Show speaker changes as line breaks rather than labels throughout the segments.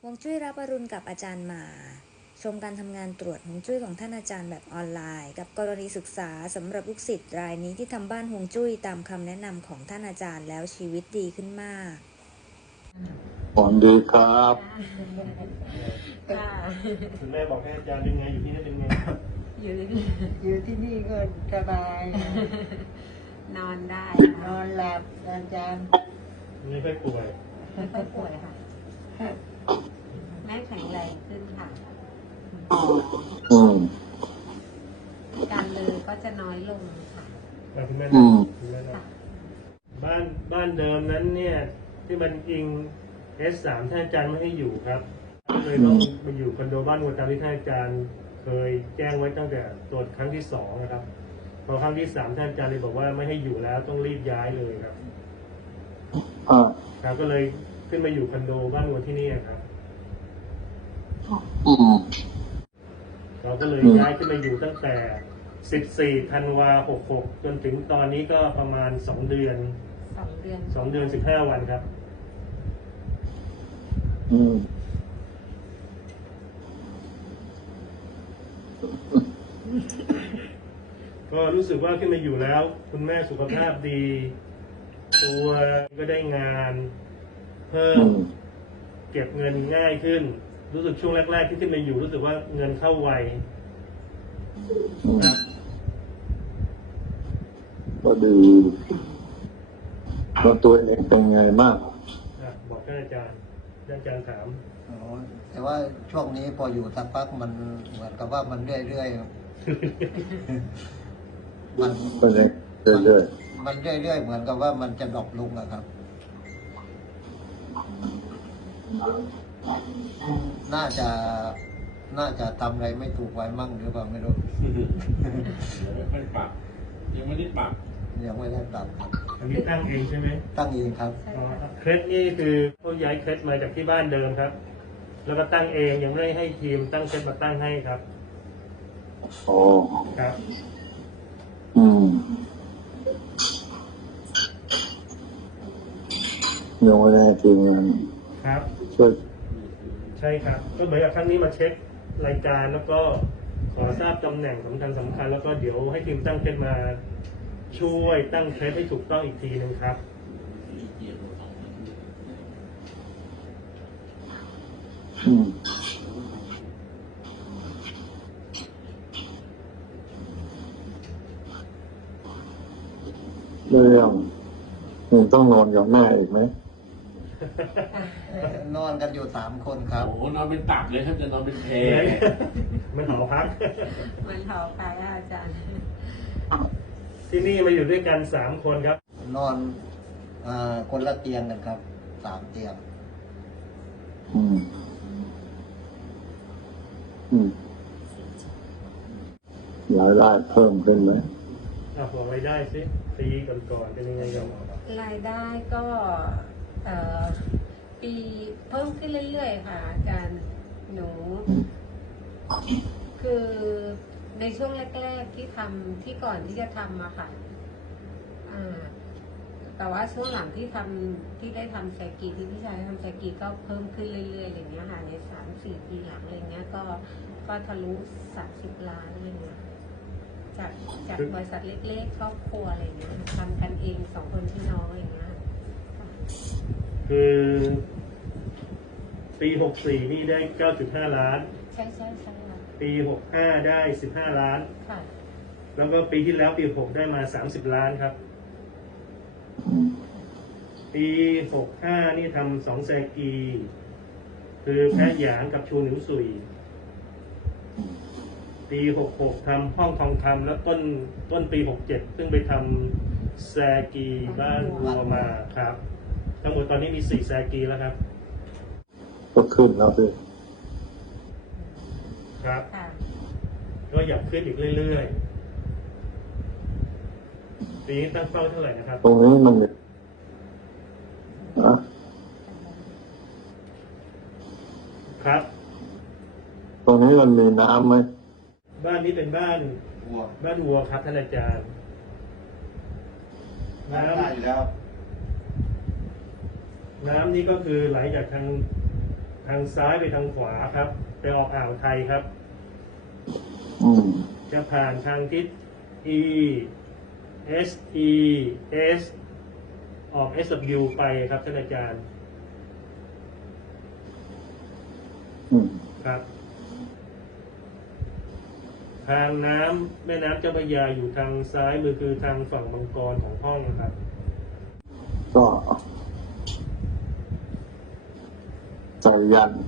ฮวงจุ้ยรับอรุณกับอาจารย์หมาชมการทำงานตรวจฮวงจุ้ยของท่านอาจารย์แบบออนไลน์กับกรณีศึกษาสำหรับลูกศิษย์รายนี้ที่ทำบ้านฮวงจุ้ยตามคำแนะนำของท่านอาจารย์แล้วชีวิตดีขึ้นมาก
สวัสดีครับ
คุณแม่บอกให้อาจารย์เป็นไงอยู่ที่นี่เป็นไง
อยู่ที่นี่ก็สบาย
นอนได้
นอนหลับอาจารย์
ไม่ค่อยป่วย
ไม่ค่อยป่วยค่ะแม่แข็งแรงขึ้นค่ะ
อืม
การเดินก็จะน้อยลงค่ะ
คุณแม่
อืม
คุณแม่
ค่ะ
บ้านเดิมนั้นเนี่ยที่มันอิง S3 ท่านอาจารย์ไม่ให้อยู่ครับเลยต้องมาอยู่คอนโดบ้านวัวตามที่ท่านอาจารย์เคยแจ้งไว้ตั้งแต่ตรวจครั้งที่2นะครับพอครั้งที่3ท่านอาจารย์เลยบอกว่าไม่ให้อยู่แล้วต้องรีบย้ายเลยครับ ครับก็เลยขึ้นมาอยู่คอนโดบ้านวัวที่นี่ครับ
อืม
เราก็เลยย้ายขึ้นมาอยู่ตั้งแต่14 ธันวา 66จนถึงตอนนี้ก็ประมาณ2 เดือน
2 เดือน
2 เดือน 15 วันครับ
อืม
ก็รู้สึกว่าขึ้นมาอยู่แล้ว คุณแม่สุขภาพดี ตัวก็ได้งานเพิ่ม เก็บเงินง่ายขึ้น รู้สึกช่วงแรกๆที่ขึ้นมาอยู่รู้สึกว่าเงินเข้าไวครับ
ก็ดีแล้วตัวเองเป็นไงบ้าง
บอกท่านอาจารย์ถาม
อ๋อแต่ว่าช่วงนี้พออยู่สักพักมันเหมือนกับว่ามันเรื่อยๆมัน
เป็นยังเรื่อย
มันเรื่อยๆเหมือนกับว่ามันจะดรอปลงอะครับ น่าจะทำอะไรไม่ถูกไว้มั่งหรือเปล่าไม่รู้
ไม่ปรับยังไม่ได้ปรับ
ยังไม่ได้ปรับครับ
อันนี้ตั้งเองใช่ไหม
ตั้งเองครับ
อ๋อเคล็ดนี่คือเขาย้ายเคล็ดมาจากที่บ้านเดิมครับ แล้วก็ตั้งเองยังไม่ได้ให้ทีมตั้งเคล็ดมาตั้งให้ครับ
ๆโอ้
ครับ
อืมยังไม่ได้ทีมงาน
ครับ
ช่วย
ใช่ครับ ก็เหมือนกับครั้งนี้มาเช็ครายการแล้วก็ขอทราบตำแหน่งสำคัญแล้วก็เดี๋ยวให้ทีมตั้งเคล็ดมาช่วยตั้งเคล็ดให้ถูกต้องอีกทีหนึ่งครับ
อืมเรื่องมึงต้องนอนกับแม่อีกไหม
นอนกันอยู่3 คนครับ
โอ้โหนอนเป็นตับเลยครับจะนอนเป็นเพล
มันหอพัก
มันเผาไปอาจารย์
ที่นี่มาอยู่ด้วยกัน3 คนครับ
นอนคนละเตียงกันครับ3 เตียง
อืม อืมรายได้เพิ่มขึ้นไหม
บอกรายได้สิปีก่อนๆเป็นยังไงกัน
รายได้ก็ปีเพิ่มขึ้นเรื่อยๆค่ะอาจารย์หนูคือในช่วงแรกๆที่ทำที่ก่อนที่จะทำอะค่ะแต่ว่าช่วงหลังที่ได้ทำแซกีที่พี่ชายทำแซกีก็เพิ่มขึ้นเรื่อยๆอย่างเงี้ยค่ะใน3-4 ปีหลังอะไรเงี้ยก็ทะลุ30 ล้านอะไรเงี้ยจากบริษัทเล็กๆครอบครัวอะไรเงี้ยทำกันเอง2 คนพี่น้องอะไรเงี้ย
คือปี64นี่ได้ 9.5 ล้าน
ใช่ค่ะ
ปี65ได้15 ล้าน
ค่ะ
แล้วก็ปีที่แล้วปี6ได้มา30 ล้านครับ ปี65นี่ทำ2 แซกี คือแพะหยางกับชูหนิวซุย ปี66ทำห้องทองคำแล้วต้นปี67ซึ่งไปทำแซกีบ้านวัวมาครับ ทั้งหมดตอนนี้มี4 แซกีแล้วครับ
ก็ขึ้นแล้วสิ
ครับ
ค่ะ
ก็อยากขึ้นอีกเรื่อยๆ ปีนี้ตั้งเป้าเท่าไหร่นะครับ
ตรงนี้มันนะ
ครับ
ตรงนี้มันมีน้ำไหม
บ้านนี้เป็นบ้านวัวครับท่านอาจารย์
ได้อยู่แล้ว
น้ำนี่ก็คือไหลจากทางางซ้ายไปทางขวาครับ ไปออกอ่าวไทยครับ
อืม
จะผ่านทางทิศ E S E S ออก S W ไปครับท่านอาจารย์
อืม
ครับ ทางน้ำแม่น้ำเจ้าพระยาอยู่ทางซ้ายมือคือทางฝั่งมังกรของห้องนะครับ
ก็สายัน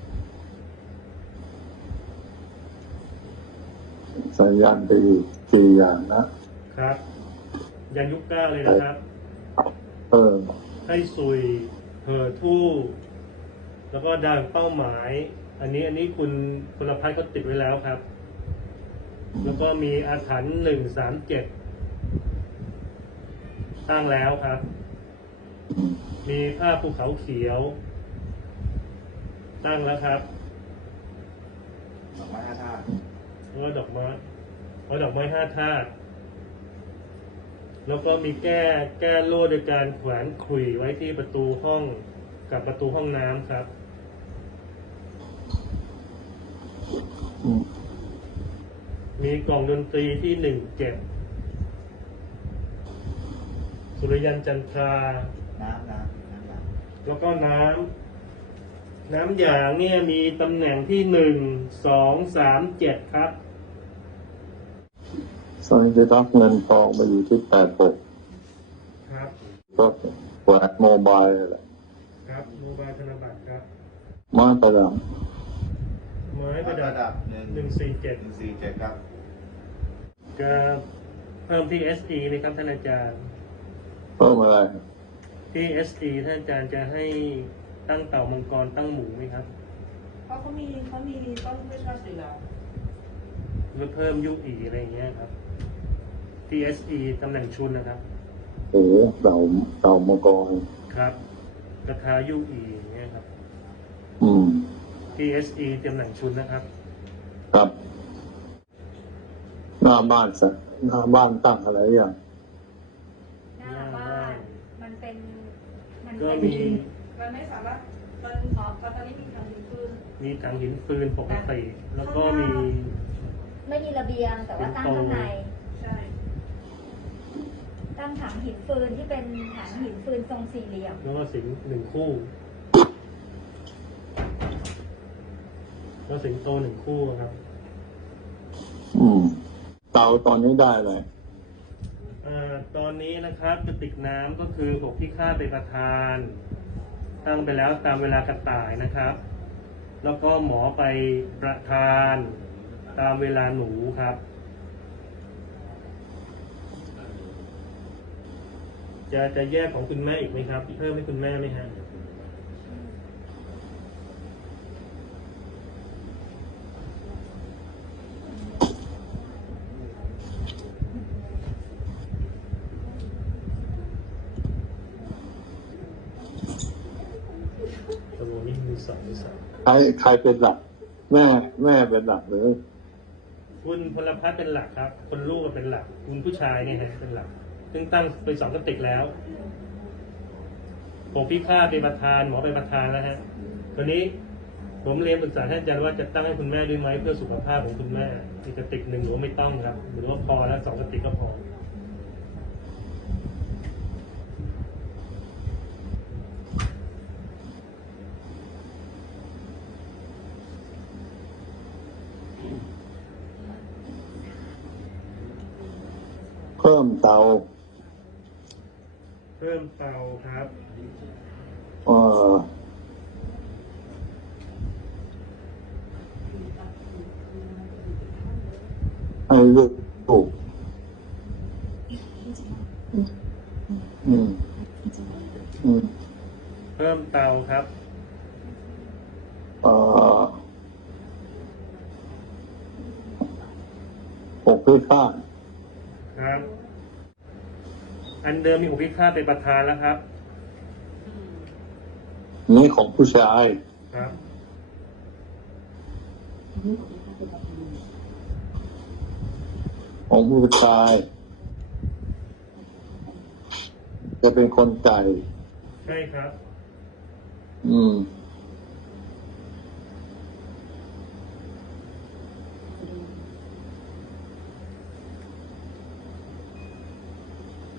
สายันไปอีกสี่อย่างนะครับ
ยันยุคเก้าเลยนะครับ
เออ
ให้สุยเหอทู่แล้วก็ดังเป้าหมาย อันนี้คุณพลพัฒน์เขาติดไว้แล้วครับ แล้วก็มีอาถรรพ์137ตั้งแล้วครับ มีผ้าภูเขาเขียว ตั้งแล้วครับ
ดอกไม้5 ธาตุ
แล้วก็ดอกไม้5 ธาตุแล้วก็มีแก้โล่โดยการแขวนขลุ่ยไว้ที่ประตูห้องกับประตูห้องน้ำครับ
อืม
มีกล่องดนตรีที่17สุริยันจันทรา
น้ำ
แล้วก็น้ำหยางเนี่ยมีตำแหน่งที่1 2 3 7ครับ
สายจะรับเงินทองมาอยู่ที่86
ครับ
ก็แหวนโมบายแหละ
ครับโมบายธนบัตรครับ
มาประดับ
ไม้ประดับ 147
147ครับ
ก็เพิ่มที่ SE นะครับท่านอาจารย์
เพิ่มอะไร
ที่ SE ท่านอาจารย์จะให้ตั้งเต่ามังกรตั้งหมูไหมครับ
เพราะเขามีต้นพืชชาติแล้ว
หรือเพิ่มยุอีอะไรอย่างเงี้ยครับ ที่ SE ตำแหน่งชุนนะครับ
โอ้เต่ามังกร
ครับกระทายุอีอย่างเงี้ยครับ
อืม
ที่ SE ตำแหน่งชุนนะครับ
ครับ หน้าบ้านสักหน้าบ้านตั้งอะไรอย่าง
หน้าบ้านมันเป็น
ก็มี
มันไม่สามารถมันตอนนี้มีทางนี้คือ
มีถังหินฟืนปกติ แล้วก็มี
ไม่มีระเบียงแต่ว่าตั้งข้างใน
ใช่
ตั้งถังหินฟืนที่เป็นถังหินฟืนทรงสี่เหลี่ยม
แล้วก็สิงห์1 คู่ แล้วสิงโต1 คู่ครับ
อืม เตาตอนนี้ได้เลย
ตอนนี้นะครับกระติกน้ำก็คือ6ที่ข้าไปประทาน ตั้งไปแล้วตามเวลากระต่ายนะครับ แล้วก็หมอไปประทานตามเวลาหนูครับ จะแยกของคุณแม่อีกไหมครับเพิ่มให้คุณแม่ไหมฮะตกลงนี่มือสอง
ใครเป็นหลัก แม่เป็นหลักหรือ
คุณพลพัฒน์เป็นหลักครับ คนลูกก็เป็นหลัก คุณผู้ชายเนี่ยฮะเป็นหลัก ซึ่งตั้งไป2 กระติกแล้วผมพี่ข้าไปประธานหมอไปประธานแล้วฮะตอนนี้ผมเรียนปรึกษาท่านอาจารย์ว่าจะตั้งให้คุณแม่ด้วยไหมเพื่อสุขภาพของคุณแม่อีกกระติก1หรือว่าไม่ต้องครับหรือว่าพอแล้ว2 กระติกก็พอ
เพิ่มเตา
เพิ่มเตาครับ
เอ่อให้ลูกอืม อืม
เพิ่มเตาครับ
เอ่อ6พิฆาต
ครับ อันเดิมมีอุพิฆาตไปประธานแล้วครับ
นี่ของผู้ชาย
ครับ
ของผู้ชาย จะเป็นคนไก่
ใช่ครับ
อืม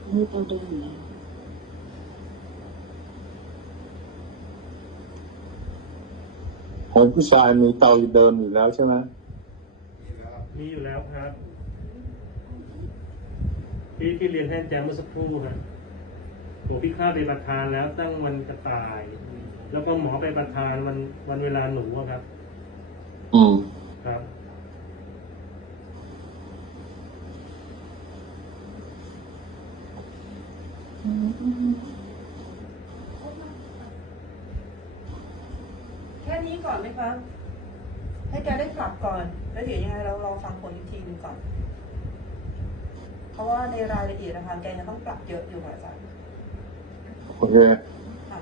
มีเตาเดิมอยู่แล้ว
ของผู้ชายมีเตาเดิมอยู่แล้วใช่ไหม
มีอยู่แล้วครับที่เรียนให้อาจารย์เมื่อสักครู่ครับหัวพี่ข้าไปประทานแล้วตั้งวันกระต่าย แล้วก็หมอไปประทานวันเวลาหนูอะครับ
อืม
ครับ
แค่นี้ก่อนไหมคะ ให้แกได้กลับก่อน แล้วเดี๋ยวยังไงเรารอฟังผลอีกทีหนึงก่อน เพราะว่าในรายละเอียดนะคะแกยังต้องปรับเยอะอยู่ค่ะอาจารย์
โอเค
ค่ะ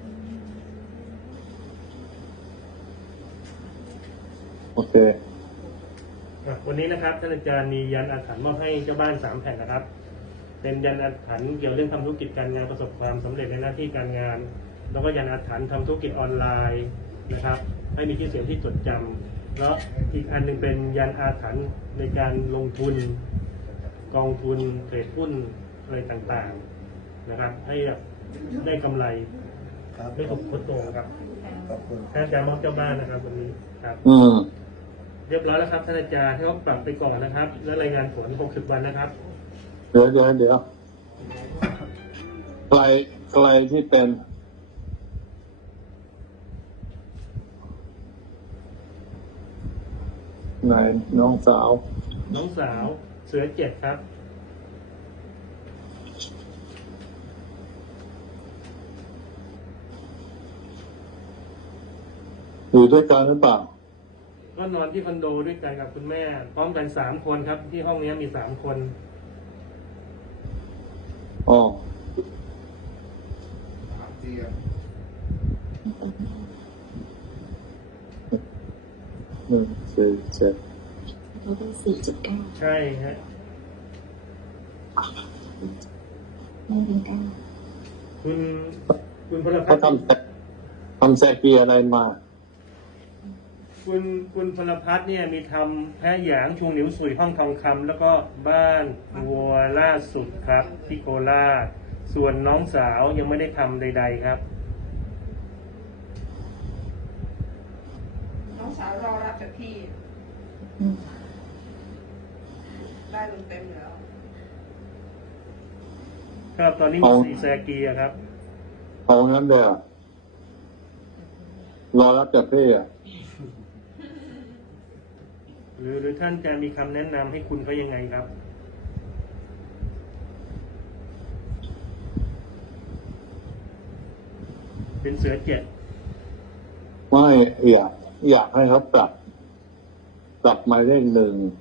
โอเค
วันนี้นะครับท่านอาจารย์มียันอาถรรพ์มอบให้เจ้าบ้าน3 แผ่นนะครับ เป็นยันอาถรรพ์เกี่ยวเรื่องทำธุรกิจการงานประสบความสำเร็จในหน้าที่การงาน แล้วก็ยันอาถรรพ์ทำธุรกิจออนไลน์นะครับ ให้มีชื่อเสียงที่จดจำแล้วอีกอันหนึงเป็นยันอาถรรพ์ในการลงทุนกองทุนเทรดหุ้นอะไรต่างๆนะครับ ให้ได้กำไร
ครับ
ไม่ถูกคดโกงครับ
ขอบคุณ
ท่านอาจารย์มอบเจ้าบ้านนะครับวันนี้ครับ
อืม
เรียบร้อยแล้วครับท่านอาจารย์ให้เขาปรับไปก่อนนะครับ แล้วรายงานผล60 วันนะครับ
เดี๋ยวใครที่เป็นไหนน้องสาว
น้องสาวเสือ7ครับ
อยู่ด้วยกันหรือเปล่า
ก็นอนที่คอนโดด้วยกันกับคุณแม่ พร้อมกัน3 คนครับ ที่ห้องนี้มี3 คน
อ๋อ 1 4 7
เขาเป็น4.9
ใช่ฮะ
ไม่เป็น9
คุณพลพั
เขา
ฒน์
ทำแซกีอะไรมา
คุณพลพัฒน์เนี่ยมีทำแพ้หยางชูหนิวสุยห้องทองคำแล้วก็บ้านวัวล่าสุดครับที่โคราชส่วนน้องสาวยังไม่ได้ทำใดๆครับ
น้องสาวรอรับจากพี่
อืม
ได้เต็มอยู่แล้ว
ครับตอนนี้มี4 แซกีอะครับ
เอางั้นเดี๋ยวรอรับจากพี่อ่ะ
หรือท่านจะมีคำแนะนำให้คุณเขายังไงครับ เป็นเสือ7
ไม่อยากให้เขาปรับมาเล่น1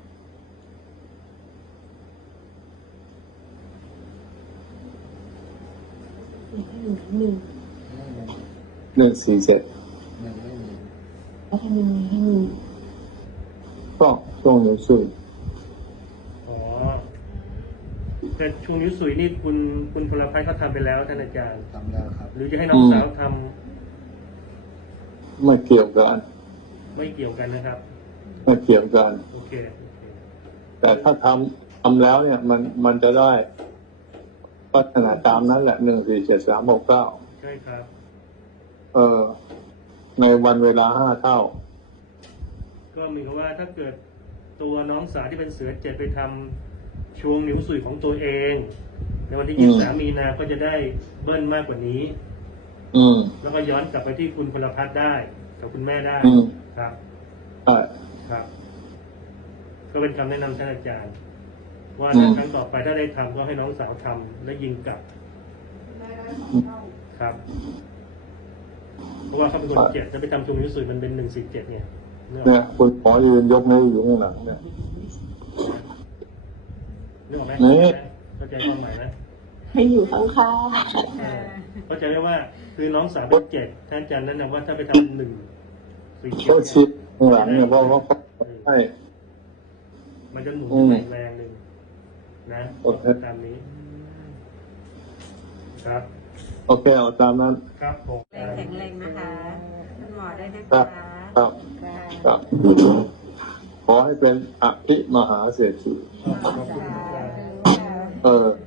อยากให้หนึ่งทั้งหนึ่ง
1 4 7
มันไม่มี
แล้วทำยังไงให้มี
ก็ช่วงนี้สุด
อ๋อแต่ชูนิ้วสุยนี่คุณพลพัฒน์เขาทำไปแล้วท่านอาจารย์
ทำแล้วครับ
หรือจะให้น้องสาวทำ
ไม่เกี่ยวกัน
ไม่เกี่ยวกันนะครับ
ไม่เกี่ยวกัน
โอเค
แต่ถ้าทำแล้วเนี่ยมันจะได้พัฒนาตามนั้นแหละ1 4 7 3 6 9
ใช่ครับ
ในวันเวลา5 เท่า
ก็มีคำว่าถ้าเกิดตัวน้องสาวที่เป็นเสือ7ไปทำช่วงนิ้วสุยของตัวเอง ในวันที่23 มีนาก็จะได้เบิ้ลมากกว่านี้
อืม
แล้วก็ย้อนกลับไปที่คุณพลพัฒน์ได้กับคุณแม่ได้
อืม
ครับ
ใช่
ครับ ก็เป็นคำแนะนำท่านอาจารย์ ว่า
อืม
ครั้งต่อไปถ้าได้ทำก็ให้น้องสาวทำและยิงกลับ
ได้2 เท่า
ครับ เพราะว่าเขาเป็นคน7จะไปทำช่วงนิ้วสุยมันเป็น147เนี่ยนึกออก
เนี่ยคุณหมอยืนยกนิ้วอยู่ข้างหลังเนี่ย
นึกออกไหม
นี่
เข้าใจความหมายนะ
ให้อยู่ข้าง
เข้าใจไหมว่าคือน้องสาวเป็น7ท่านอาจารย์แนะนำว่าถ้าไปทำ147
เขาชิดข้างหลังเนี่ยเพราะเขาให้
มันจะหมุน
อืม
แรงหนึ่งนะ
โอเค
ตามนี้ ครับ
โอเคเอาตามนั้น
ครับผม
แข็งแรงนะคะคุณหมอได้นะ
ครั
คะ
บ ครับ
ค่ะ
ครับ ขอให้เป็นอภิมหาเศรษฐี
ขอบคุณครับ
เออ